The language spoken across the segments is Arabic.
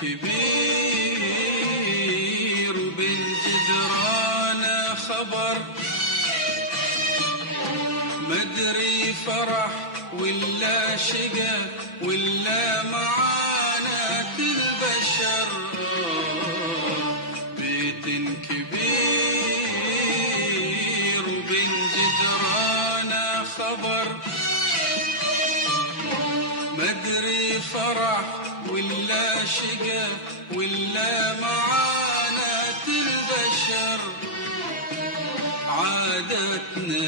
كبير وبالجدران خبر، مدري فرح ولا شقى ولا معاناة البشر. بيت كبير وبالجدران خبر، مدري فرح ولا شقى ولا معاناة البشر. عاداتنا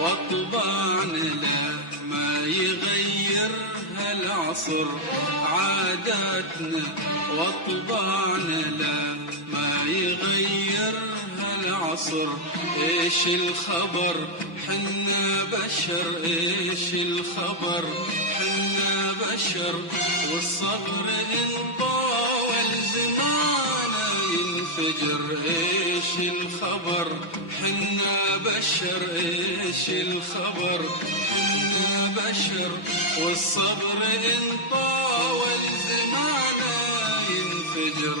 وطبعنا لا ما يغيرها العصر، عاداتنا وطبعنا لا ما يغيرها العصر. ايش الخبر حنا بشر، ايش الخبر حنا بشر، والصبر إن طال زمانه ينفجر. ايش الخبر حنا بشر، ايش الخبر حنا بشر، والصبر إن طال زمانه ينفجر.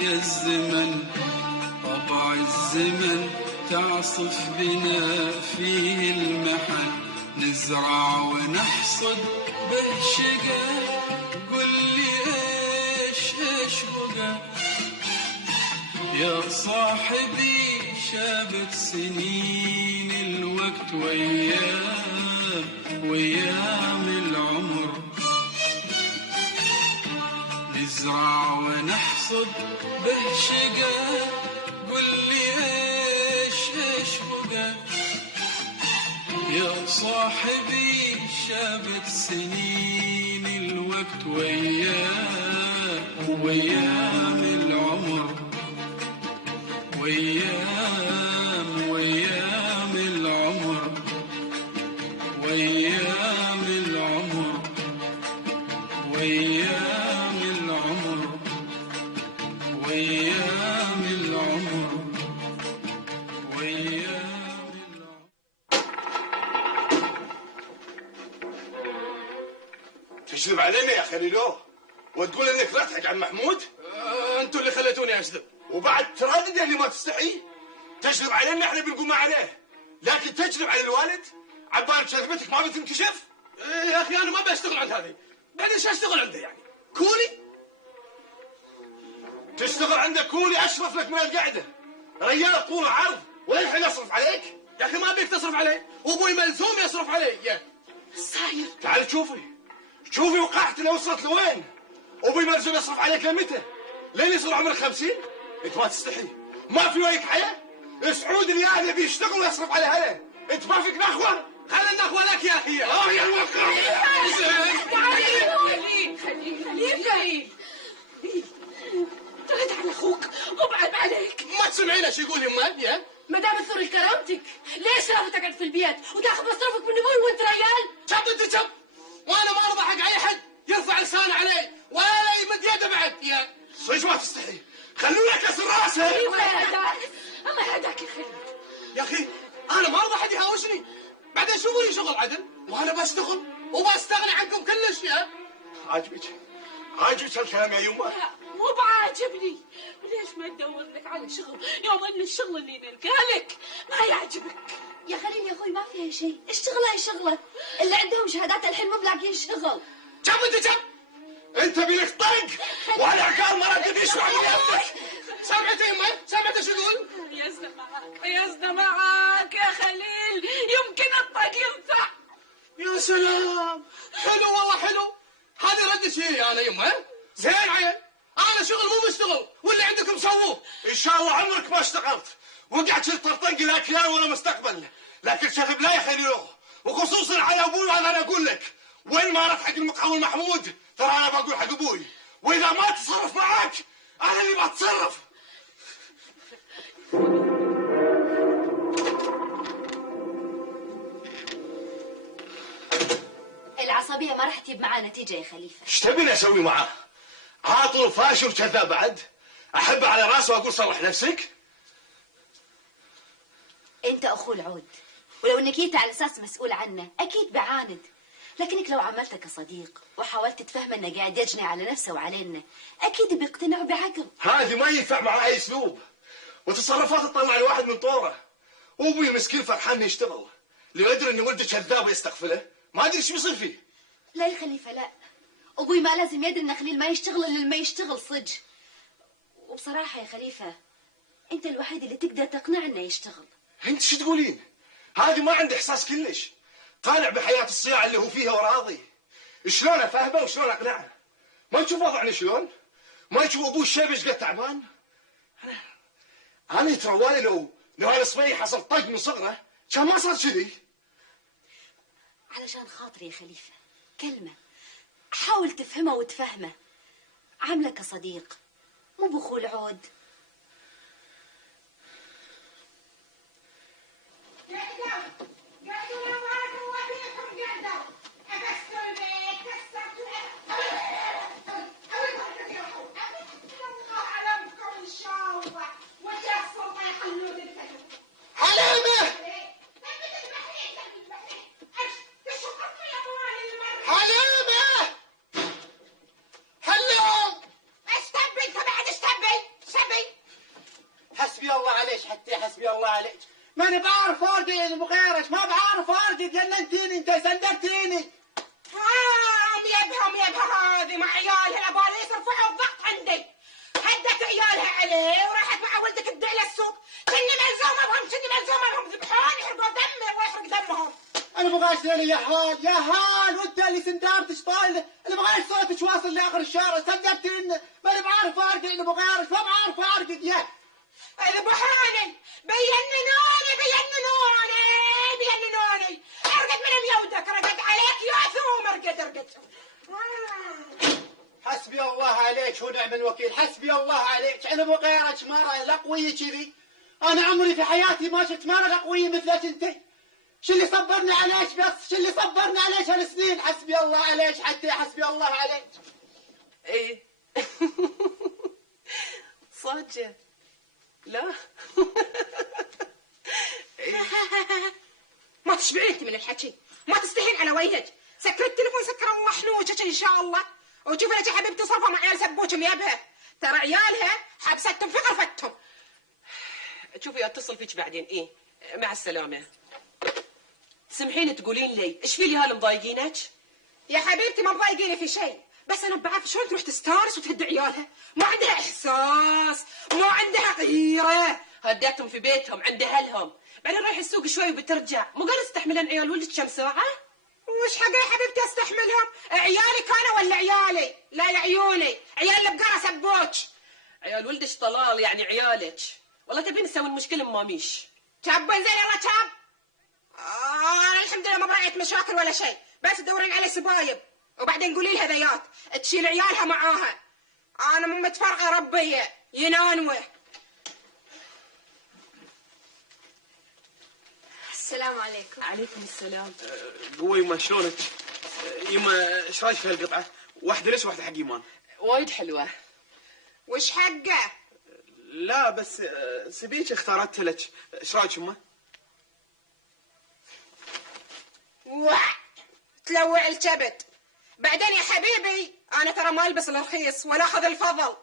يا الزمن طبع الزمن تعصف بنا فيه المحن، نزرع ونحصد به شقا. قل لي ايش بقى يا صاحبي، شابت سنين الوقت ويام العمر. نزرع ونحصد به شقا. قل لي ايش بقى يا صاحبي، شابت سنين الوقت ويام العمر. ويام العمر، ويام العمر، ويام العمر، ويام العمر، ويام العمر. تكذب علينا يا خليلو وتقول انك راتك عن محمود؟ انتوا اللي خليتوني اكذب. وبعد تردد اللي ما تستحي. تكذب علينا احنا بنقوم عليه، لكن تكذب على الوالد عبال كذبتك ما بتنكشف. يا اخي انا ما بشتغل عند هذه، بعدين ايش اشتغل عنده يعني؟ كولي؟ تشتغل عندك كولي اشرف لك من القعده. ريال طول عرض والحين اصرف عليك. يا اخي ما بيك تصرف علي، وابوي ملزوم يصرف علي. يا صاير تعال شوفي وقعتنا وصلت لوين. ابوي ملزوم يصرف عليك لمتى؟ لين يصير عمرك 50؟ انت ما تستحي، ما في وياك حياه. سعود الياهل يبي يشتغل ويصرف على اهله، انت ما فيك نخوه. خلي النخوه لك يا اخي. يا الوقع. خليل ترد على اخوك وابعد عليك. ما تسمعين ايش يقول يمه؟ يا ما دام تثور كرامتك ليش رافض تقعد في البيت وتاخذ مصروفك من ابوي وانت ريال؟ شب انت شب، وانا ما ارضى حق اي حد يرفع لسانه علي ولا يمد يده بعد. يا صيش ما تستحي، خلونا كسر راسه. الله يهداك يا خليل. يا اخي انا ما ارضى حد يهاوشني، بعدين شوفوا لي شغل عدل وانا بشتغل وبستغني عنكم كلش. يا عاجبك الكلام يا يمه؟ لا مو بعاجبني. وليش ما تدور لك على شغل يوم ان الشغل اللي نلقالك ما يعجبك؟ يا خليل يا اخوي ما فيها شيء، الشغله هي شغله، اللي عندهم شهادات الحين مو ملاقيين شغل. شب انت شب، انت بيلك طق وعلى عقال مرة بيشوع عيالك. سمعت يا يمه؟ سمعت ايش يقول؟ حيزنا معاك يا خليل، يمكن الطق ينفع. يا سلام، حلو والله حلو. هذه رد شيء انا يمه. زين عيل، انا شغل مو مشتغل واللي عندكم سووه. ان شاء الله عمرك ما اشتغلت وقعد تطرطق لا كيان ولا مستقبل، لكن شغب لا يا خليلو، وخصوصا على ابوي. وانا اقول لك وين ما رحت حق المقاول محمود ترى انا بقول حق ابوي، واذا ما تصرف معك انا اللي بتصرف. العصبيه ما راح تجيب معاه نتيجه يا خليفه. ايش تبيني اسوي معاه؟ عاطل فاشل وكذاب بعد. احب على راسه واقول صلح نفسك. انت اخوه العود، ولو انك جيت على اساس مسؤول عنه اكيد بعاند، لكنك لو عملتها كصديق وحاولت تفهم انه قاعد يجني على نفسه وعلينا اكيد بيقتنع بعقل. هذه ما ينفع معها اي اسلوب، وتصرفات تطلع الواحد من طوره. وابوي مسكين فرحان يشتغل، لو يدري اني ولدي كذاب ويستغفله ما ادري ايش بيصير فيه. لا يا خليفه لا، ابوي ما لازم يدري ان خليل ما يشتغل الا لما يشتغل صدق. وبصراحه يا خليفه انت الوحيد اللي تقدر تقنع انه يشتغل. انت شو تقولين؟ هذه ما عنده احساس كلش، قانع بحياه الصياعه اللي هو فيها وراضي. شلون افهمه وشلون اقنعه؟ ما تشوف وضعني شلون؟ ما تشوف ابوي الشيب ايش قد تعبان؟ انا ترى لو هالصبي حصل طق من صغره كان ما صار كذي. علشان خاطري يا خليفه كلمه حاول تفهمه وتفهمه، عامله كصديق مو بخو العود. حليمة حليمة حلوم استبي انت بعد استبي حسبي الله عليك حتى حسبي الله عليك. ماني بعرف ارقد يا ابو غيرك، ما بعرف ارقد، جننتيني انت سندرتيني. يبها هذه مع عيالها الابالي يرفعوا الضغط عندي. هدت عيالها عليه وراحت مع ولدك تدعي للسوق. كني ملزومه بهم ذبحون يحرقوا دمي الله يحرق دمهم. انا بغاش ليلي يا هال وانت اللي سندرتش طايله، انا بغاش صوتك واصل لاخر الشارع، سندرتيني ماني بعرف ارقد يا ابو غيرك، ما بعرف ارقد يا ذبحوني بيننوني ارقد من اليودك رقد عليك يا ثوم ارقد. حسبي الله عليك ونعم الوكيل، حسبي الله عليك. انا ابو غيرك مره لا قويه كذي، انا عمري في حياتي ما شفت مره لا قويه مثلك انت. شو اللي صبرني عليك بس، شو اللي صبرني عليك هالسنين. حسبي الله عليك حتى حسبي الله عليك. ايه صاجة لا ما تشبعين انت من الحكي، ما تستهين على وجهك. سكر التليفون سكر الله حنوجك ان شاء الله. وشوفي لك يا حبيبتي صرفه مع عيال سبوكم يابها، ترى عيالها حبستهم في غرفتهم. شوفي اتصل فيك بعدين. ايه مع السلامة. تسمحين تقولين لي ايش في لي هال مضايقينك؟ يا حبيبتي ما مضايقيني في شيء، بس انا بعرف شلون تروح تستانس وتهد عيالها. ما عندها احساس، ما عندها غيره. هديتهم في بيتهم عند اهلهم، بعدين رايح السوق شوي وبترجع. مو قادر استحملن عيال ولدك كم ساعة؟ وش حق يا حبيبتي استحملهم؟ عيالك انا ولا عيالي؟ لا يا عيوني، عيال البقرة سبوك. عيال ولدك طلال يعني عيالك. والله تبين نسوي المشكلة ماميش. تابين زين الله تاب. الحمد لله ما برأيت مشاكل ولا شيء، بس تدورين على سبايب وبعدين قولي لها ذيات تشيل عيالها معاها. انا مو متفرقه ربيه ينانوه. السلام عليكم. عليكم السلام. قوة يما شلونك؟ يما ايش رايك في هالقطعة؟ واحدة ليش واحدة حق ايمان؟ وايد حلوة. وش حقه؟ لا بس سبيك اختارتها لك، ايش رايك يما؟ تلوع الكبد. بعدين يا حبيبي انا ترى ما البس الرخيص ولا اخذ الفضل.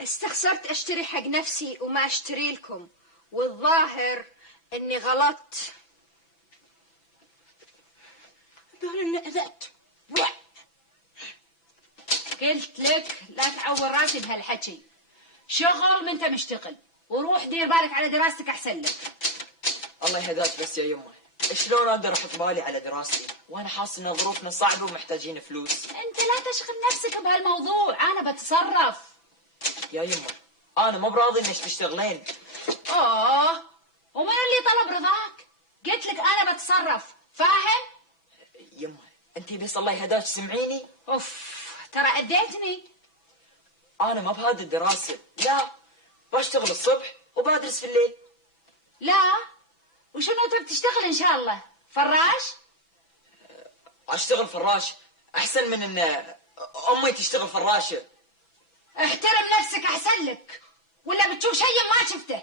استخسرت اشتري حق نفسي وما اشتري لكم، والظاهر اني غلطت. قال اني اذت. قلت لك لا تعور راسي بهالحكي. شغل وانت مشتغل، وروح دير بالك على دراستك احسن لك. الله يهداك بس يا يمه، شلون اقدر احط بالي على دراستي وانا حاسس ان ظروفنا صعبه ومحتاجين فلوس؟ انت لا تشغل نفسك بهالموضوع، انا بتصرف. يا يمه انا ما براضي انك تشتغلين. ومن اللي طلب رضاك؟ قلت لك انا بتصرف، فاهم؟ يمه انت بس الله يهداك سمعيني. اوف ترى اديتني. انا ما بهذه الدراسه، لا بشتغل الصبح وبدرس في الليل. لا وشنو تبي تشتغل ان شاء الله؟ فراش؟ اشتغل فراش احسن من ان امي تشتغل فراشه. احترم نفسك احسن لك، ولا بتشوف شيء ما شفته.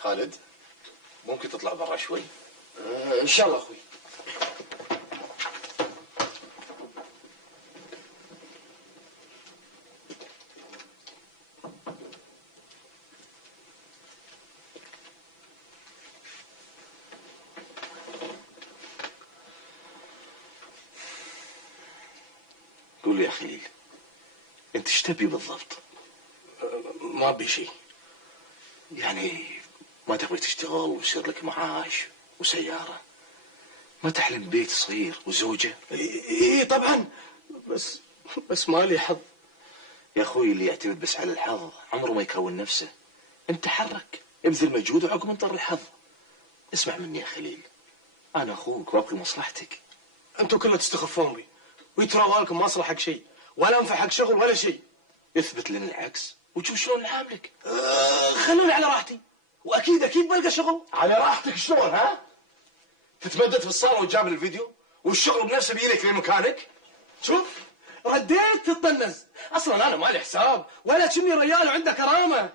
خالد ممكن تطلع برا شوي؟ ان شاء الله اخوي. قول لي يا خليل، انت ايش تبي بالضبط؟ ما ابي شيء. يعني ما تبغي تشتغل ويصير لك معاش وسيارة؟ ما تحلم بيت صغير وزوجة؟ اي طبعا، بس ما لي حظ. يا اخوي اللي يعتمد بس على الحظ عمره ما يكون نفسه. انت حرك، ابذل مجهود وعقب انطر الحظ. اسمع مني يا خليل، انا اخوك وابكي مصلحتك. انتم كلها تستخفون بي ويترى لكم ما اصلح حق شيء ولا انفع حق شغل ولا شيء. اثبت لنا العكس وشوف شلون نعاملك. خلوني على راحتي، واكيد بلقى شغل. على راحتك شلون ها؟ تتمدد في الصالة وتجابل الفيديو والشغل بنفسه بيجيلك لمكانك. شوف رديت تطنز، اصلا انا مالي حساب ولا كني ريال وعنده كرامه.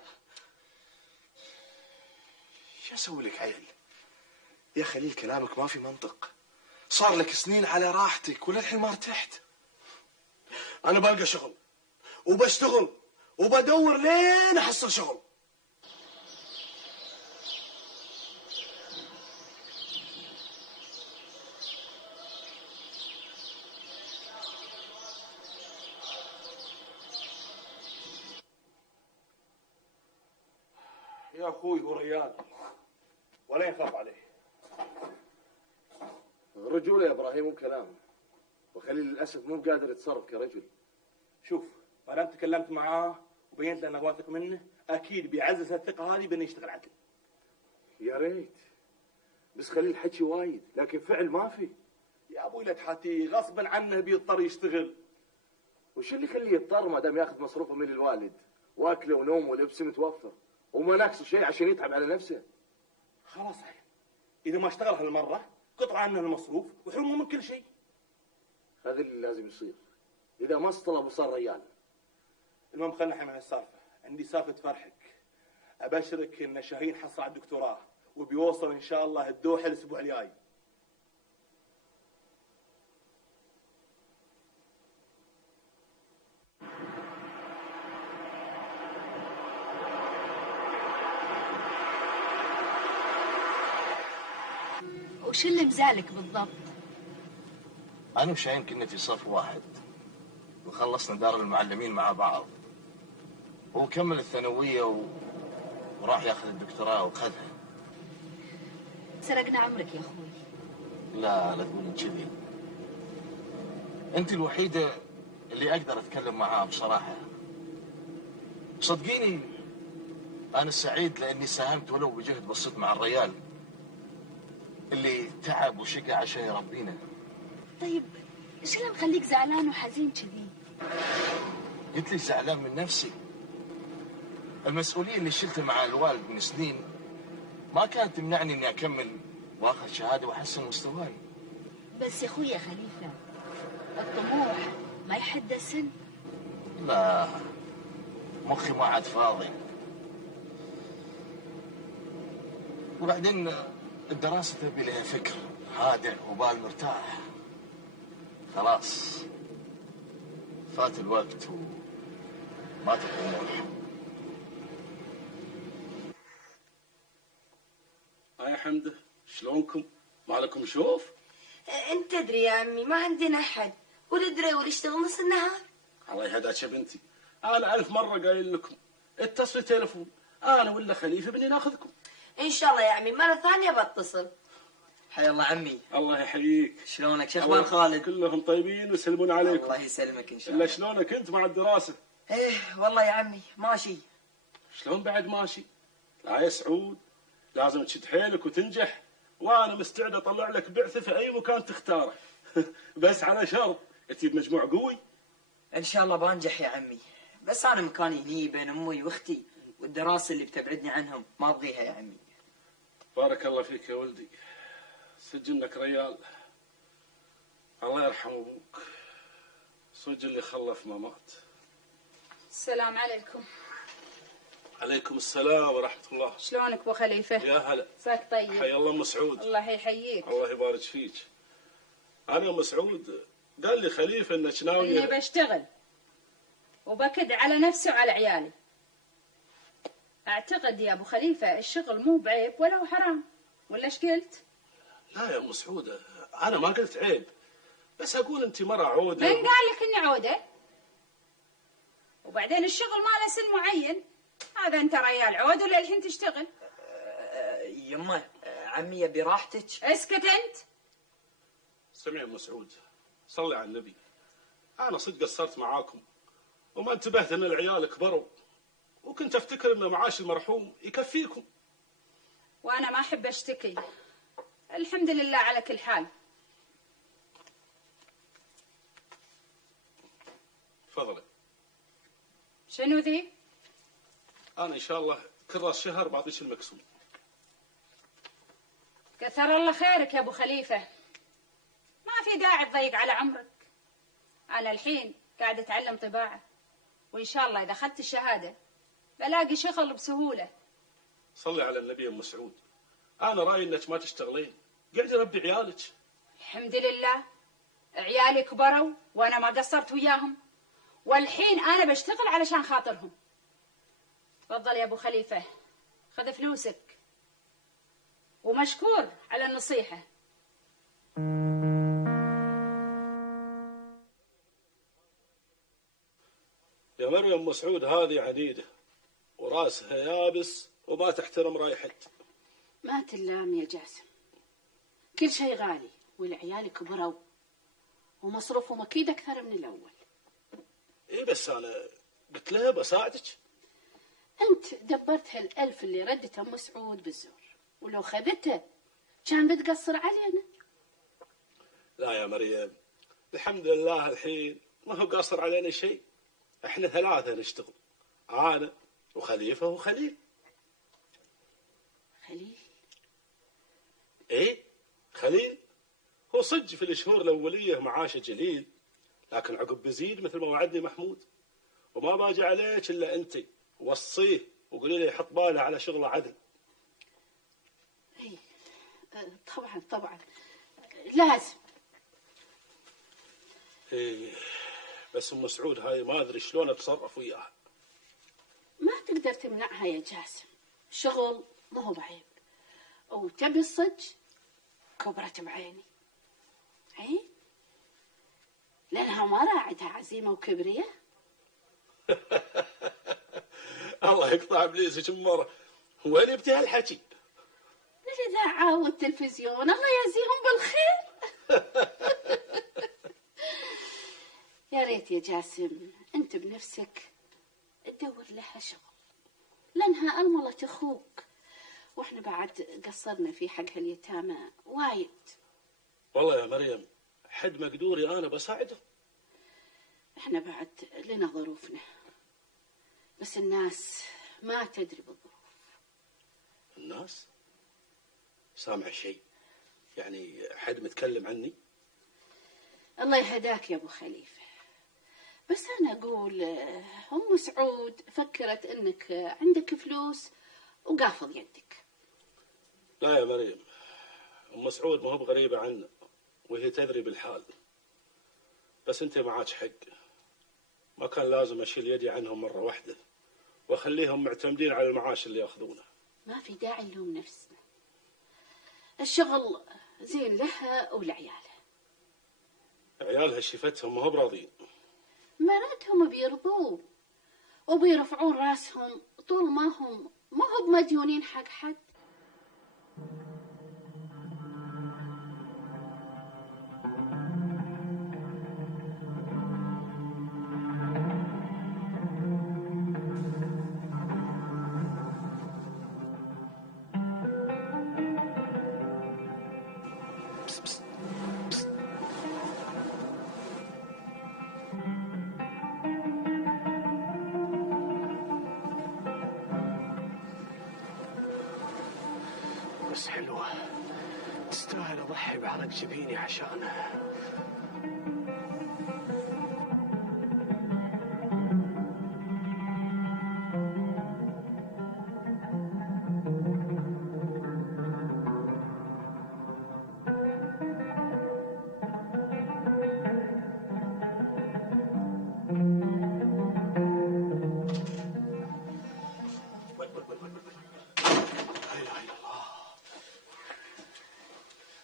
شو اسوي لك عيل؟ يا خليل كلامك ما في منطق. صار لك سنين على راحتك وللحين ما ارتحت. انا بلقى شغل وبشتغل وبدور لين احصل شغل. يا اخوي هو ريال ولا يخاف عليه. الرجولة يا ابراهيم وكلام، وخليل للاسف مو قادر يتصرف كرجل. شوف ما دام تكلمت معاه وبينت له انك واثق منه، اكيد بيعزز الثقه هذه بانه يشتغل عدل. يا ريت، بس خليل حكي وايد لكن فعل ما في. يا ابوي لا تحاتيه، غصبا عنه بيضطر يشتغل. وش اللي يخليه يضطر ما دام ياخذ مصروفه من الوالد واكله ونومه ولبسه متوفر وما ناقصه شيء عشان يتعب على نفسه؟ خلاص عيل، اذا ما اشتغل هالمره قطع عنه المصروف وحرمه من كل شيء. هذا اللي لازم يصير. اذا ما استطلب وصار ريال. المهم خلنا الحين عن السالفه. عندي سالفه فرحك. ابشرك ان شاهين حصل على الدكتوراه وبيوصل ان شاء الله الدوحه الاسبوع الجاي. وش اللي مزالك بالضبط؟ انا وشاهين كنا في صف واحد وخلصنا دار المعلمين مع بعض. هو كمل الثانويه وراح ياخذ الدكتوراه وخذها. سرقنا عمرك يا اخوي. لا تقولين كذي. انت الوحيده اللي اقدر اتكلم معاها بصراحه. صدقيني انا سعيد لاني ساهمت ولو بجهد بسيط مع الريال اللي تعب وشقى عشان يربينا. طيب ايش اللي مخليك زعلان وحزين كذي؟ قلت لي زعلان من نفسي. المسؤولية اللي شلتها مع الوالد من سنين ما كانت تمنعني اني اكمل واخذ شهادة واحسن مستواي. بس يا اخوي يا خليفة، الطموح ما يحد السن. لا مخي ما عاد فاضي. وبعدين الدراسة تبي لها فكر هادئ وبال مرتاح. خلاص فات الوقت ومات الطموح. يا حمده شلونكم؟ ما لكم شوف؟ انت تدري يا عمي ما عندنا احد، وندري ونشتغل نص النهار. الله يهداك يا بنتي، انا 1000 مرة قايل لكم اتصلوا تليفون، انا ولا خليفة بني ناخذكم. ان شاء الله يا عمي مرة ثانية بتصل. حيا الله عمي. الله يحييك. شلونك؟ شو اخبار خالد؟ كلهم طيبين ويسلمون عليكم. الله يسلمك ان شاء الا الله. شلونك انت مع الدراسة؟ ايه والله يا عمي ماشي. شلون بعد ماشي؟ لا يا سعود، لازم تشد حيلك وتنجح، وانا مستعد اطلع لك بعثة في اي مكان تختاره. بس على شرط تجيب مجموع قوي. ان شاء الله بنجح يا عمي، بس أنا مكاني هني بين أمي وأختي، والدراسة اللي بتبعدني عنهم ما أبغيها يا عمي. بارك الله فيك يا ولدي، سجنك ريال. الله يرحم أبوك، صدق اللي خلف ما مات. السلام عليكم. عليكم السلام ورحمة الله. شلونك ابو خليفة؟ يا هلا. عساك طيب. حي الله ام سعود. الله يحييك. الله يبارك فيك. أنا ام سعود قال لي خليفة إنك ناوي. إني بشتغل وبكد على نفسي وعلى عيالي. أعتقد يا أبو خليفة الشغل مو بعيب ولا هو حرام، ولا إيش قلت؟ لا يا ام سعود، أنا ما قلت عيب، بس أقول أنت مرة عودة. من قال لك إني عودة؟ وبعدين الشغل ما له سن معين، هذا أنت ريال عود ولا الحين تشتغل؟ يمه عمي يبي راحتك. اسكت أنت. سمعي ام سعود، صلي على النبي. أنا صدق قصرت معاكم وما انتبهت إن العيال كبروا، وكنت أفتكر إن معاش المرحوم يكفيكم. وأنا ما أحب أشتكي، الحمد لله على كل حال. تفضلي. شنو ذي؟ أنا إن شاء الله كل راس شهر بعطيك المكسوم. كثر الله خيرك يا أبو خليفة، ما في داعي تضيق على عمرك. أنا الحين قاعدة أتعلم طباعة، وإن شاء الله إذا أخذت الشهادة بلاقي شغل بسهولة. صلي على النبي يا ام سعود، أنا رأيي إنك ما تشتغلين، قاعدي ربي عيالك. الحمد لله عيالي كبروا وأنا ما قصرت وياهم، والحين أنا بشتغل علشان خاطرهم. تفضل يا أبو خليفة، خذ فلوسك، ومشكور على النصيحة. يا مريم ام سعود هذه عنيدة وراسها يابس وما تحترم رأي حد. ما تلام يا جاسم، كل شيء غالي والعيال كبروا ومصروفهم أكيد أكثر من الأول. إيه بس أنا قلت لها بساعدك. أنت دبرت هال1000 اللي ردته أم سعود بالزور، ولو خذته كان بتقصر علينا. لا يا مريم، الحمد لله الحين ما هو قاصر علينا شيء، احنا 3 نشتغل، أنا وخليفة وخليل. خليل؟ ايه خليل، هو صدق في الشهور الأولية معاشه جليل، لكن عقب بزيد مثل ما وعدني محمود، وما باجي عليك إلا أنت وصيه وقولي له يحط باله على شغله عدل. ايه طبعا طبعا لازم. ايه بس ام سعود هاي ما ادري شلون اتصرف وياها. ما تقدر تمنعها يا جاسم، شغل ما هو بعيب، وتبي الصدق كبرت بعيني. ايه لانها ما راعتها عزيمه وكبريه. الله يقطع ابليسك مره، وين جبتي هالحكي؟ من الاذاعه والتلفزيون، الله يجزيهم بالخير. يا ريت يا جاسم انت بنفسك تدور لها شغل، لانها أرملة اخوك، واحنا بعد قصرنا في حق هاليتامى وايد. والله يا مريم حد مقدوري انا بساعده. احنا بعد لنا ظروفنا، بس الناس ما تدري بالظروف. الناس؟ سامع شيء؟ يعني حد متكلم عني؟ الله يهداك يا ابو خليفة، بس انا اقول ام سعود فكرت انك عندك فلوس وقافض يدك. لا يا مريم، ام سعود ما هو بغريبة عنا وهي تدري بالحال، بس انت معاك حق، ما كان لازم اشيل يدي عنهم مرة واحدة واخليهم معتمدين على المعاش اللي ياخذونه. ما في داعي نلوم نفسنا، الشغل زين لها ولعيالها. عيالها شفتهم ما هو براضين. مراتهم بيرضوا وبيرفعون راسهم طول ما هم ما هو بمديونين حق حد. بس حلوة، تستاهل أضحي بعرق جبيني عشانها.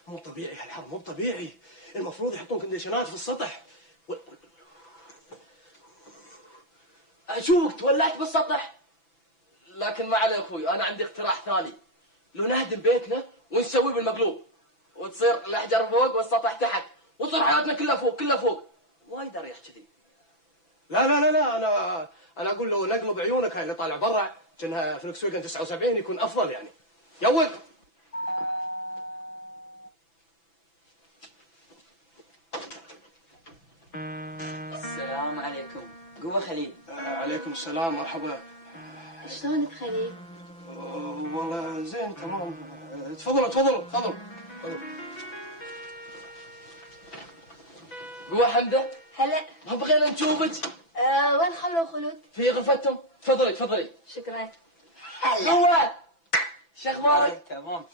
مو طبيعي هالحر، مو طبيعي. المفروض يحطون كونديشنات في السطح. اشوفك تولعت بالسطح، لكن ما علي اخوي، انا عندي اقتراح ثاني. لو نهدم بيتنا ونسويه بالمقلوب، وتصير الاحجار فوق والسطح تحت، وتصير حياتنا كلها فوق كلها فوق. وايد اريح كذي. لا لا لا لا، انا اقول له نقلب عيونك هاي اللي طالع برا كأنها فلكس ويجن 79 يكون افضل يعني. يود. السلام عليكم. قوم خليل. عليكم السلام، مرحبا. شلونك خليل؟ والله زين تمام. تفضلوا تفضلوا تفضلوا. قوة حمدة. هلا. ما بغينا نشوفك. وين خلوا خلود؟ في غرفتهم. تفضلي تفضلي. شكرا. قوة. شو اخبارك؟ تمام.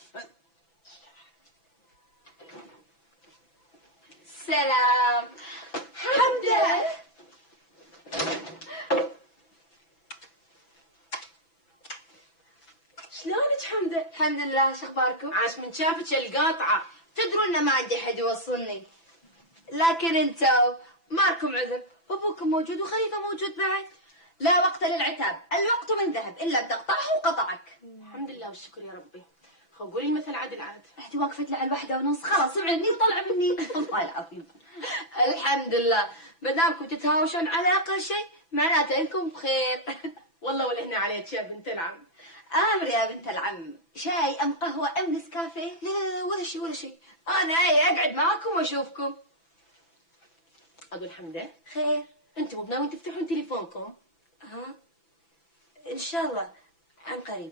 سلام. حمدة. شلونك حمدة؟ الحمد لله، شو اخباركم؟ عاش من شافك القاطعة. تدرون ما عندي حد يوصلني، لكن انتوا مالكم عذر، ابوكم موجود وخليفه موجود بعد. لا وقت للعتاب، الوقت من ذهب، الا بتقطعه وقطعك. الحمد لله والشكر يا ربي. قولي المثل عادل عاد. رحت وقفت لها 1:30، خلاص سمعني وطلع مني. والله العظيم. الحمد لله، ما دامكم تتهاوشون على اقل شيء معناته انكم بخير. والله ولهنا عليك يا بنت العم. امر يا بنت العم، شاي ام قهوه ام نسكافيه؟ لا ولا شيء ولا شيء، انا اقعد معاكم واشوفكم. اقول حمدة خير. انتم مو ناويين تفتحون تليفونكم؟ ها ان شاء الله عن قريب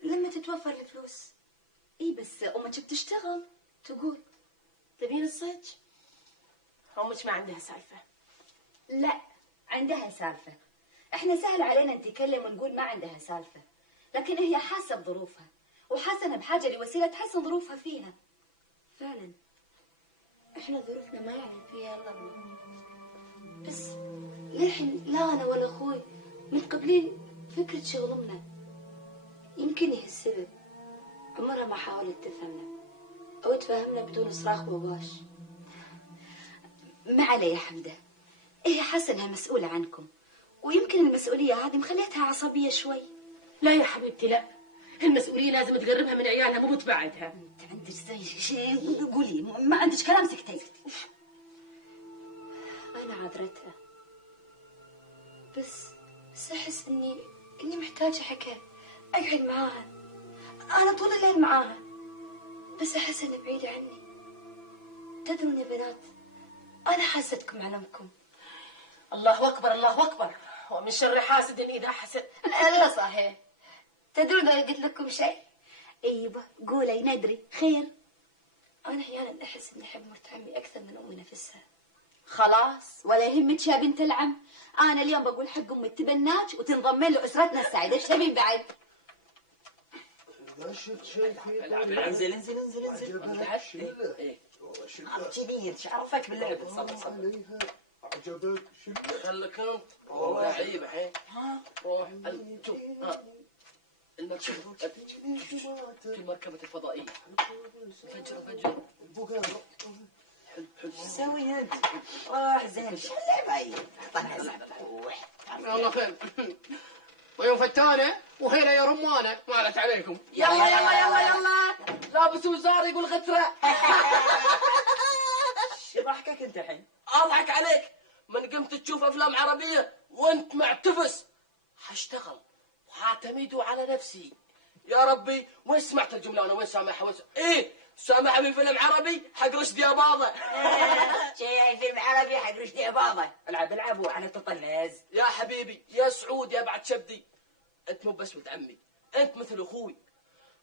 لما تتوفر الفلوس. اي بس امك بتشتغل تقول. تبين الصدق؟ امك ما عندها سالفه. لا عندها سالفه، احنا سهل علينا نتكلم ونقول ما عندها سالفه، لكن هي حاسه بظروفها وحاسه بحاجه لوسيله تحسن ظروفها فيها. فعلا احنا ظروفنا ما يعلم فيها الا الله، بس للحين لا انا ولا اخوي متقبلين فكره شغل امنا. يمكن هي السبب، عمرها ما حاولت تفهمنا او تفهمنا بدون صراخ وواش. ما علي يا حمده، هي حاسه انها مسؤوله عنكم، ويمكن المسؤوليه هذه مخليتها عصبيه شوي. لا يا حبيبتي لا، المسؤوليه لازم تقربها من عيالها مو تبعدها. انت عندك زي شيء قولي، ما عندك كلام سكتي. انا عذرتها، بس احس اني محتاجه حكا اقعد معاها. انا طول الليل معاها، بس احس انها بعيده عني. تدرون يا بنات، انا حاستكم على امكم. الله اكبر الله اكبر، ومن شر حاسد اذا حسد. لا صحيح. تدرون لو قلت لكم شيء؟ ايوه قولي ندري خير. انا احيانا احس اني احب مرت عمي اكثر من امي نفسها. خلاص ولا يهمك يا بنت العم، انا اليوم بقول حق امي تبناك وتنضمين لاسرتنا السعيده. ايش تبين بعد؟ شفت شيء في انزل انزل انزل انزل. كذي عرفك باللعب. صبر صبر. عجبك شو خلك انت والله عيب الحين. ها روح شوف ها في مركبة الفضائية. فجر فجر. شو تسوي انت؟ راح زين شو اللعبة هي؟ طلع زين. والله خير. ويوم فتانة وهنا يا رمانة مالت عليكم. يلا يلا يلا يلا. لابس وزار يقول غترة. شو ضحكك انت الحين؟ اضحك عليك من قمت تشوف افلام عربية وانت معتفس. حاشتغل وحاعتمد على نفسي. يا ربي وين سمعت الجملة انا وين سامعها ايه سامعها من فيلم عربي حق رشدي أباظة. شيء فيلم عربي حق رشدي أباظة. العبوا على تطنز. يا حبيبي يا سعود يا بعد شبدي، انت مو بس ولد عمي، انت مثل اخوي،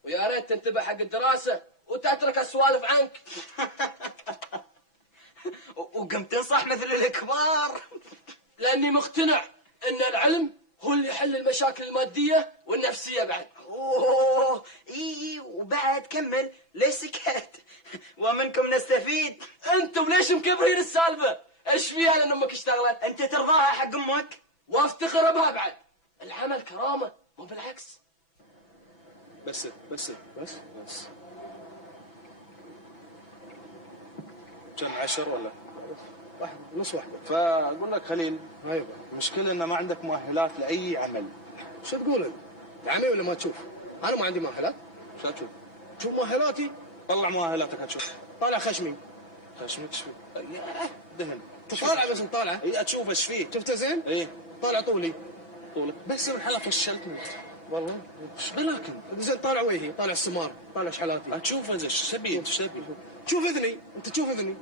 ويا ريت تنتبه حق الدراسة وتترك السوالف عنك. وقمت تنصح مثل الكبار. لأني مقتنع أن العلم هو اللي يحل المشاكل المادية والنفسية بعد. اوه اي وبعد كمل ليش سكت؟ ومنكم نستفيد. انتم ليش مكبرين السالفة؟ ايش فيها لان امك اشتغلت؟ انت ترضاها حق امك؟ وافتخر بها بعد. العمل كرامة مو بالعكس. بس كم 10 ولا واحد نص واحدة. فاقول لك خليل، ايوه المشكله ان ما عندك مؤهلات لاي عمل. شو تقول انت؟ تعمي ولا ما تشوف؟ انا ما عندي مؤهلات. شو تشوف؟ شوف مؤهلاتي. طلع مؤهلاتك هتشوف. طالع خشمي. خشمك شو؟ يا دهن. طالع بس مطالعه. اي اشوف ايش فيه. شفته زين؟ ايه طالع طولي. طولك بس الحلا فشلتني. والله ايش بلاكن؟ زين طالع وجهي، طالع السمار، طالع شحلاتي. اشوف ايش تبي شوف اذني، انت تشوف اذني،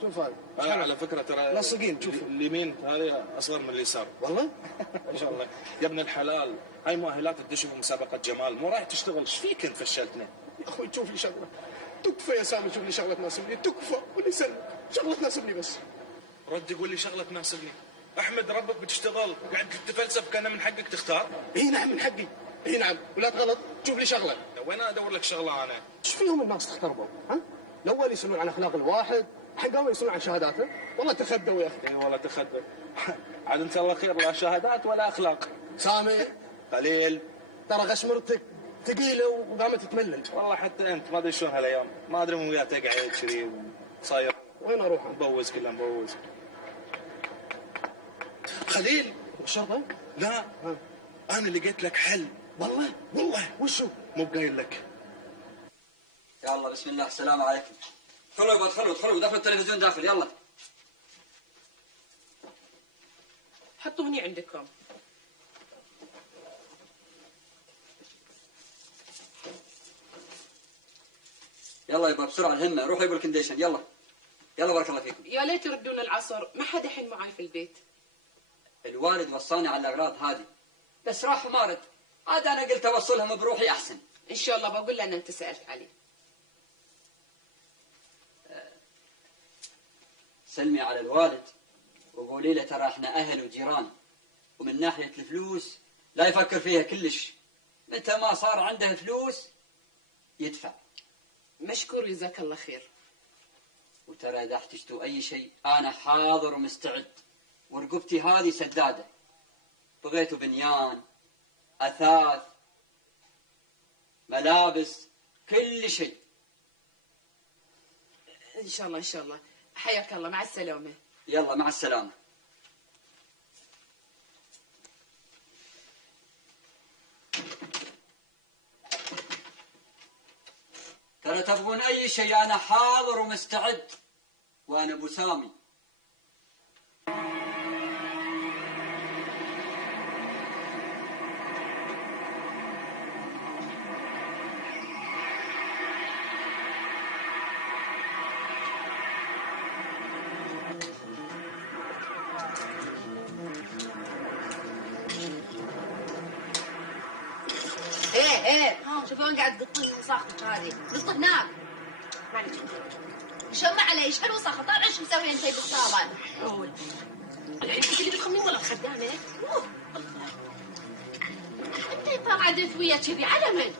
شوف هذا. على فكره ترى لصقين شوف. اليمين هذه اصغر من اليسار. والله؟ ما شاء الله يا ابن الحلال، هاي مؤهلات تدش بمسابقه جمال، مو رايح تشتغل. ايش فيك انت فشلتنا؟ يا اخوي شوف لي شغله. تكفى يا سامي، شوف لي شغله تناسبني، تكفى واللي يسلمك، شغله تناسبني بس. رد يقول لي شغله تناسبني. احمد ربك بتشتغل قاعد تتفلسف كان من حقك تختار. اي نعم من حقي، اي نعم ولا تغلط. شوف لي شغله. وين ادور لك شغله انا؟ ايش فيهم الناس تختربوا؟ ها؟ الاول يسالون عن اخلاق الواحد، حقهم يسالون عن شهاداته. والله تخدوا يا اخي. اي والله تخدوا. عاد انت الله خير، لا شهادات ولا اخلاق. سامي خليل ترى غشمرتك ثقيله وقامت تتملل. والله حتى انت ما ادري شلون هالايام، ما ادري من وياه تقعد كذي وصاير. وين اروح؟ مبوز كله مبوز. خليل الشرطه؟ لا انا لقيت لك حل. والله وشو؟ مو بقايل لك. يلا بسم الله السلام عليكم. ادخلوا دخلوا التلفزيون داخل يلا. حطوا هني عندكم. يلا يبا بسرعه الهمه، روحوا يبوا الكنديشن يلا بارك الله فيكم. يا ليت يردون العصر، ما حد الحين معاي في البيت. الوالد وصاني على الاغراض هذه بس راح وما رد، عاد انا قلت اوصلهم بروحي احسن. ان شاء الله بقول له ان انت سالت عليه. سلمي على الوالد وقولي له ترى احنا اهل وجيران، ومن ناحيه الفلوس لا يفكر فيها كلش، متى ما صار عنده فلوس يدفع. مشكور جزاك الله خير. وترى اذا احتجتوا اي شيء انا حاضر ومستعد، ورقبتي هذه سداده. بغيتوا بنيان، اثاث، ملابس، كل شيء. ان شاء الله حياك الله، مع السلامه. يلا مع السلامه. ترى تبغون اي شيء انا حاضر ومستعد، وانا ابو سامي. شوفي وين قاعد تقطين وساختك هذه؟ قط هناك. معلش. شو معليش؟ حلو وساخه، طالع ايش مسوي انت بالصابن؟ الحين انت اللي بتخمين ولا الخدامه؟ انت طالعه دثويه كذي على من؟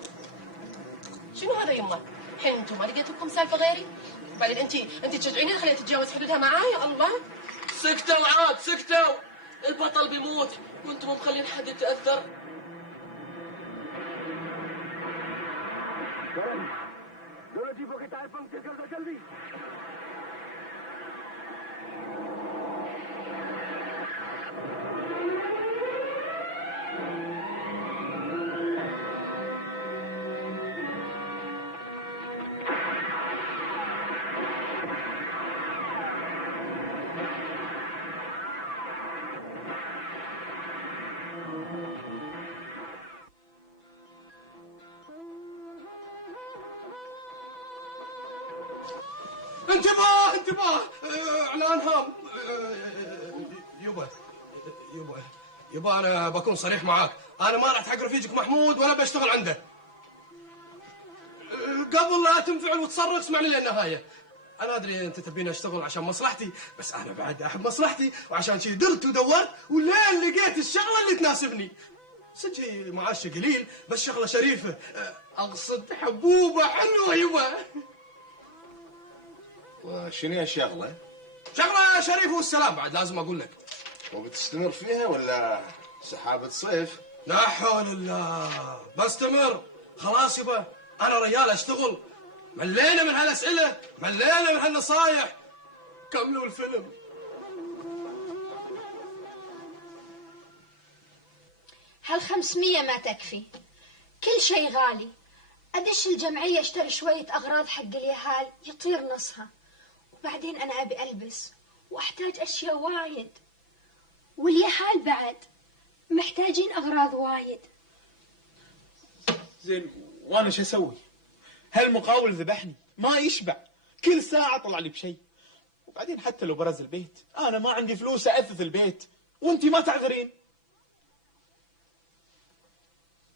شنو هذا يمه؟ الحين انتم ما لقيتوا لكم سالفه غيري؟ بعدين انت تشجعيني خليها تتجاوز حدودها معاي؟ الله. سكتوا عاد سكتوا، البطل بيموت وانتم مخلين حد يتاثر. انتباه اعلان هام. يبا انا بكون صريح معاك، انا ما رحت حق رفيجك محمود ولا بشتغل عنده. قبل لا تنفعل وتصرخ اسمعني للنهايه. انا ادري انت تبيني اشتغل عشان مصلحتي، بس انا بعد احب مصلحتي، وعشان شي درت ودورت ولين لقيت الشغله اللي تناسبني. صدق معاش قليل بس شغله شريفه، اقصد حبوبه حلوه يبا. وشنو الشغله؟ شغله شريفه والسلام بعد لازم اقول لك. وبتستمر فيها ولا سحابه صيف؟ لا حول الله، بستمر. خلاص يبا انا رجال اشتغل. ملينا من هالاسئله، ملينا من هالنصايح. كملوا الفيلم. هال500 ما تكفي، كل شيء غالي. أدش الجمعية اشتري شوية أغراض حق اليهال يطير نصها، وبعدين أنا أبي ألبس وأحتاج أشياء وايد، واليهال بعد محتاجين أغراض وايد. زين وانا شو اسوي؟ هالمقاول ذبحني، ما يشبع، كل ساعه طلع لي بشيء. وبعدين حتى لو برز البيت انا ما عندي فلوس اثث البيت، وانتي ما تعذرين.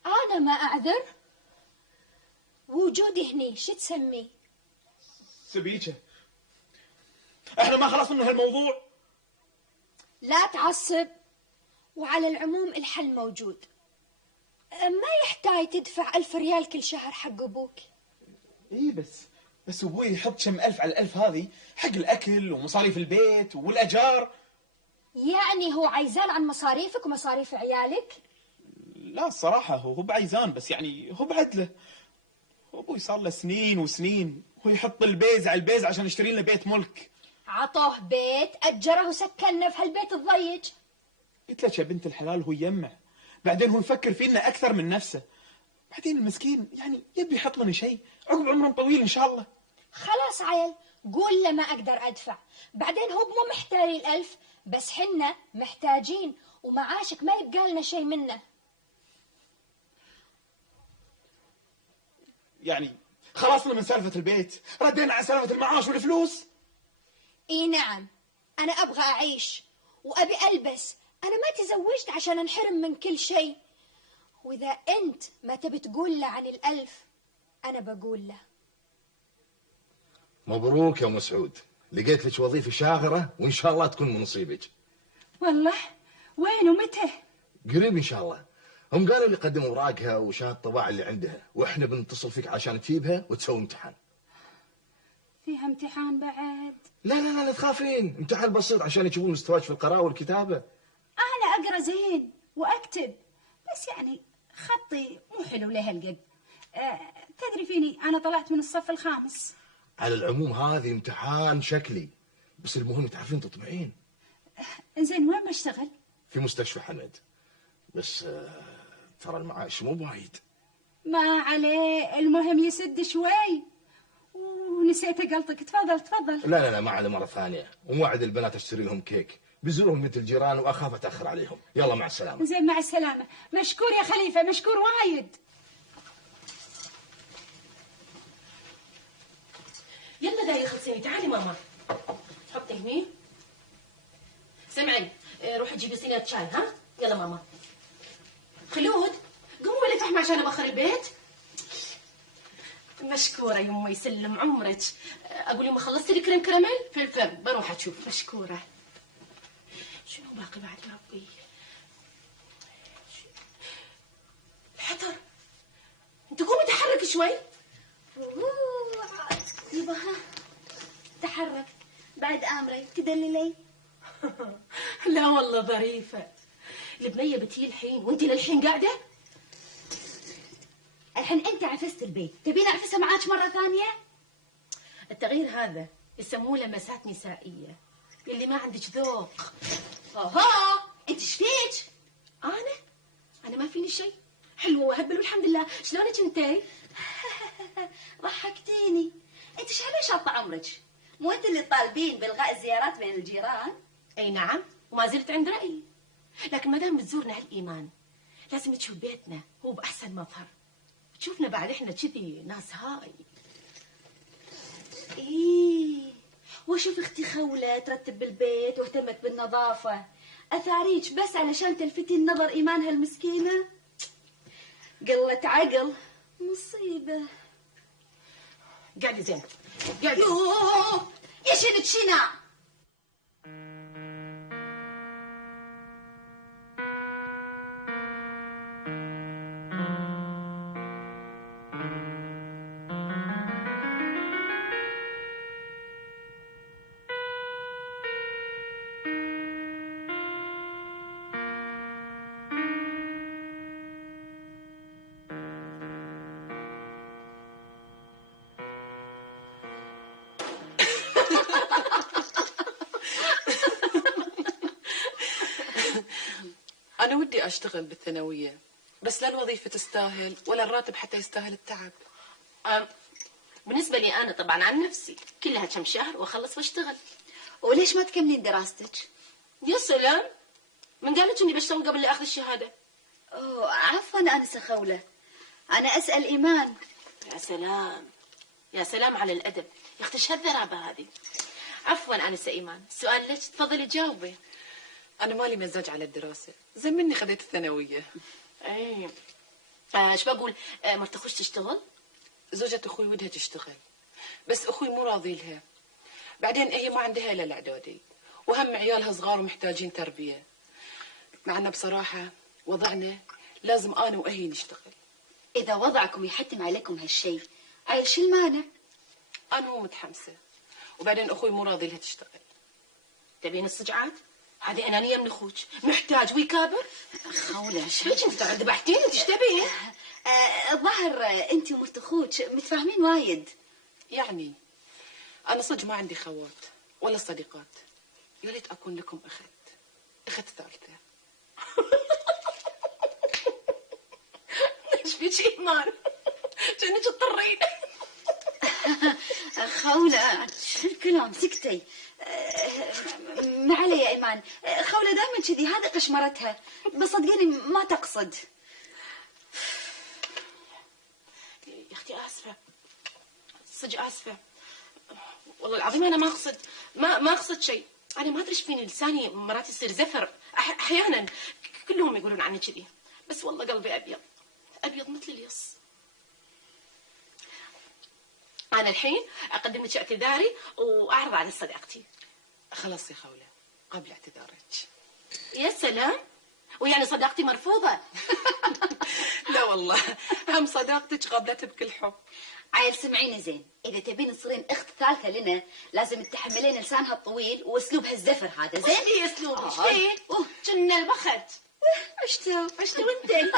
أنا ما أعذر؟ وجودي هني شو تسميه؟ سبيكه، احنا ما خلصنا من هالموضوع. لا تعصب، وعلى العموم الحل موجود. ما يحتاج تدفع 1000 ريال كل شهر حق أبوك. اي بس ابوي يحط كم ألف على الألف هذه حق الأكل ومصاريف البيت والأجار. يعني هو عايزان عن مصاريفك ومصاريف عيالك؟ لا الصراحة هو بعيزان، بس يعني هو بعدله. ابوي صار له سنين وسنين هو يحط البيز على البيز عشان يشتري لنا بيت ملك. عطوه بيت أجره وسكننا في هالبيت الضيق. قلت لك يا بنت الحلال هو يجمع، بعدين هو يفكر فينا أكثر من نفسه. بعدين المسكين يعني يبي يحط لنا شيء عقب عمره طويل إن شاء الله. خلاص عيل، قول له ما أقدر أدفع. بعدين هو مو محتاج 1000، بس حنا محتاجين، ومعاشك ما يبقى لنا شيء منه. يعني خلصنا من سالفة البيت، ردينا على سالفة المعاش والفلوس. اي نعم، انا ابغى اعيش وابي البس. انا ما تزوجت عشان انحرم من كل شيء. واذا انت ما تبي تقول له عن 1000 انا بقول له. مبروك يا مسعود، لقيت لك وظيفه شاغره وان شاء الله تكون من نصيبك. والله وين ومتى؟ قريب ان شاء الله. هم قالوا لي قدموا اوراقها وشهاده الطباعه اللي عندها، واحنا بنتصل فيك عشان تجيبها وتسوي امتحان. فيها امتحان بعد؟ لا تخافين، امتحان بسيط عشان يشوفون مستواك في القراءه والكتابه. انا اقرا زين واكتب، بس يعني خطي مو حلو لهالقد. تدري فيني انا طلعت من الصف الخامس. على العموم هذه امتحان شكلي، بس المهم تعرفين تطبعين. انزين وين بشتغل؟ في مستشفى حمد، بس ترى المعاش مو وايد. ما عليه، المهم يسد شوي. ونسيت اقلطك، تفضل. لا ما على مره ثانيه، وموعد البنات اشتري لهم كيك، بزورهم مثل الجيران واخاف اتاخر عليهم. يلا مع السلامه. زين مع السلامه. مشكور يا خليفه، مشكور وايد. يلا لا يخلصيني، تعالي ماما حطي هني. سمعي روحي جيبي صينية شاي. ها يلا ماما. خلود قومي ولا فحمة عشان ابخر البيت. مشكورة يمه يسلم عمرك. اقول يما خلصتي الكريم كراميل في الفرن بروح اشوف. مشكورة. شنو باقي بعد يا ربي؟ الحطر انت قومي تحركي شوي. يبا ها تحرك بعد امري تدللي. لا والله ظريفة. البنية بتي الحين وانتي للحين قاعدة. الحين انت عفست البيت، تبين اعفسها معاك مرة ثانية؟ التغيير هذا يسموه لمسات نسائية. اللي ما عندك ذوق. اوها انت ايش فيك؟ انا ما فيني شيء، حلوة وهبل والحمد لله. شلونك انتي؟ ضحكتيني. انت ايش على شاطة عمرك؟ مو انت اللي طالبين بالغاء الزيارات بين الجيران؟ اي نعم، وما زلت عند رأيي. لكن ما دام بتزورنا هالايمان لازم تشوف بيتنا هو باحسن مظهر. تشوفنا بعد احنا كذي ناس هاي. ايه واشوف اختي خولة ترتب بالبيت واهتمت بالنظافة، اثاريك بس علشان تلفتي النظر ايمانها المسكينة. قلة عقل، مصيبة. قاعدة زين قاعدة. يوه يا شنو تشينا. أنا ودي أشتغل بالثانوية، بس لا الوظيفة تستاهل ولا الراتب حتى يستاهل التعب. بالنسبة لي أنا طبعا عن نفسي كلها كم شهر وأخلص وأشتغل. وليش ما تكملين دراستك؟ يا سلام، من قالت إني بشتغل قبل لا أخذ الشهادة؟ أوه عفوا أنسة خولة، أنا أسأل إيمان. يا سلام يا سلام على الأدب يا أختي، شو هالذرابة هذه؟ عفوا أنسة إيمان، السؤال لك تفضلي جاوبي. أنا مالي مزاج على الدراسة، زين مني خذيت الثانوية. ايه ايش بقول، مرت اخوش تشتغل؟ زوجة أخوي ودها تشتغل، بس أخوي مو راضي لها. بعدين هي ما عندها إلا الإعدادي، وهم عيالها صغار ومحتاجين تربية. مع أن بصراحة وضعنا لازم أنا وأهلي نشتغل. إذا وضعكم يحتم عليكم هالشيء، عيل شو المانع؟ أنا مو متحمسة، وبعدين أخوي مو راضي لها تشتغل. تبين الصجعات؟ هذه أنانية من أخوك، محتاج ويكابر. خولة ليش أنت ذبحتيني؟ إيش تبين؟ الظاهر أنت ومرت أخوك متفاهمين وايد. يعني أنا صدق ما عندي خوات ولا صديقات، يا ريت أكون لكم أخت ثالثة. ايش فيك إيمان؟ كأنك تضطرين. خولة شو الكلام، سكتي. ما علي يا إيمان، خولة دائما كذي، هذه قشمرتها، بس صدقيني ما تقصد. يا أختي آسفة، صدق آسفة، والله العظيم أنا ما أقصد، ما أقصد شيء. أنا ما أدري إيش فيني، لساني مرات يصير زفر أحيانا، كلهم يقولون عني كذي، بس والله قلبي أبيض أبيض مثل اليص. أنا الحين أقدم لك اعتذاري وأعرض على صديقتي. خلاص يا خولة، قبل اعتذارك. يا سلام، ويعني صداقتي مرفوضة؟ لا والله، هم صداقتك قابلت بكل حب. عيل سمعيني زين، إذا تبين تصيرين أخت ثالثة لنا لازم تتحملين لسانها الطويل وأسلوبها الزفر هذا، زين؟ ايش في أسلوب؟ ايش في؟ كنا البخت. اشتو انتي؟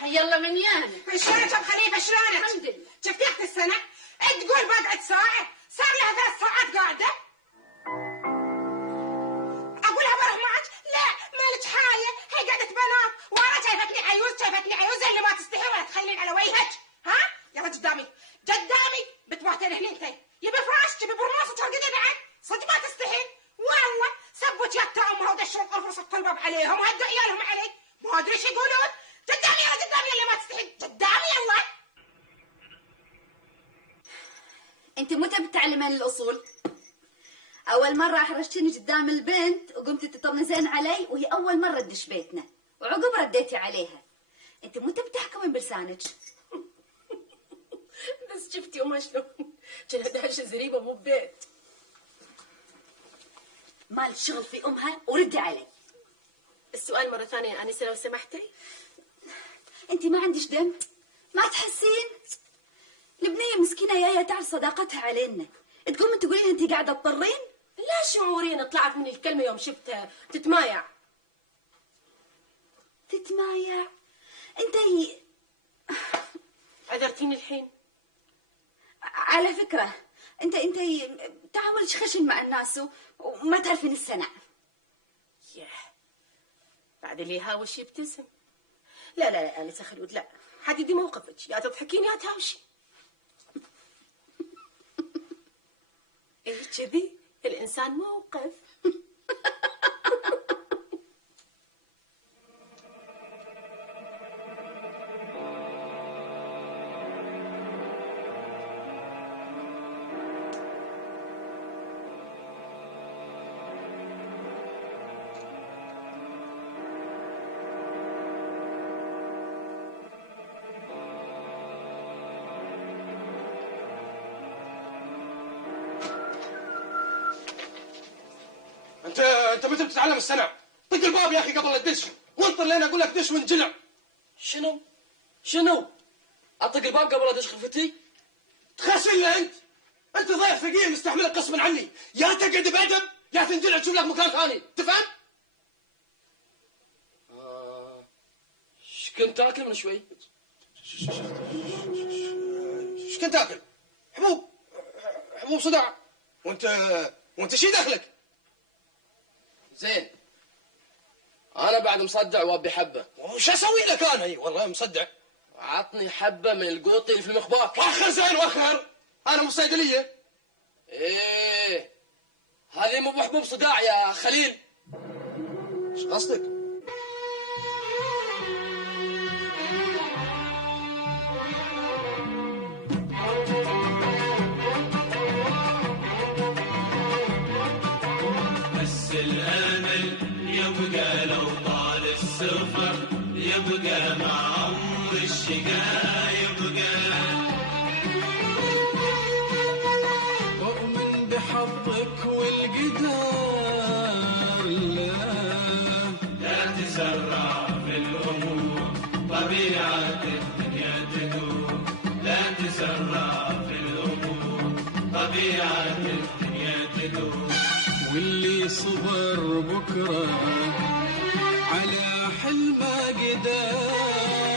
حي الله من يانا. شلونك ابو خليفه، شلونك؟ الحمد لله. شفتي اخت السنه؟ تقول بقعد ساعه، صار لها 3 ساعات قاعده. اقولها بروح معك؟ لا مالك حايه، هي قعده بنات، وانا شايفتني عيوز اللي ما تستحي ولا تخيلين على وجهك. ها يلا قدامي بتبعتين هني انت، يبي فراش تبي برماس وترقدين بعد، صدق ما تستحين. والله سبوا جات امها ودشوا القفص الطلباب عليهم وهدوا عيالهم علي، ما ادري ايش يقولون. قدامي يلا قدامي اللي ما تستحين، قدامي يلا. انت متى بتعلمين الاصول؟ اول مره احرجتيني قدام البنت وقمتي تطنزين علي وهي اول مره تدش بيتنا، وعقب رديتي عليها. انت متى بتحكمين بلسانك؟ بس شفتي امها شلون كانت داشه زريبه مو ببيت. مال شغل في امها وردي علي. السؤال مره ثانيه يا انسه لو سمحتي. انت ما عندش دم؟ ما تحسين؟ البنيه مسكينه يا تعرف صداقتها علينا، تقوم تقولين انت قاعده تضطرين؟ لا شعوريا طلعت من الكلمه يوم شفتها تتمايع. تتمايع؟ انت عذرتيني الحين. على فكره انت تعاملك خشن مع الناس وما تعرفين السنع. ياه بعد اللي يهاوش يبتسم. لا لا لا انسه خلود، لا حددي موقفك، يا تضحكين يا تهاوشي. ايه كذي الانسان موقف. انت متى بتتعلم الصنع؟ طق الباب يا اخي قبل لا تدش، وانطر لين اقول لك دش وانجلع. شنو؟ اطق الباب قبل لا ادش غرفتي؟ تخسلنا انت ضيف ثقيل مستحملك غصبا عني، يا تقعد بادب يا تنجلع تشوف لك مكان ثاني، تفهم؟ ايش كنت تاكل من شوي؟ ايش كنت تاكل؟ حبوب صداع. وانت شي دخلك؟ زين انا بعد مصدع وابي حبه. وش اسوي لك انا؟ اي والله مصدع. عطني حبه من القوطي اللي في المخباك. وخر زين وخر، انا مو صيدليه. ايه هذه مو بحبوب صداع يا خليل. ايش قصدك؟ بس الامل يبقى لو طال السفر، يبقى مع عمر الشقا يبقى. أؤمن بحظك والقدر، لا تسرع في الأمور، طبيعة الدنيا تدور. لا تسرع في الأمور، طبيعة الدنيا تدور. واللي صبر بكرة على حلمه قدر.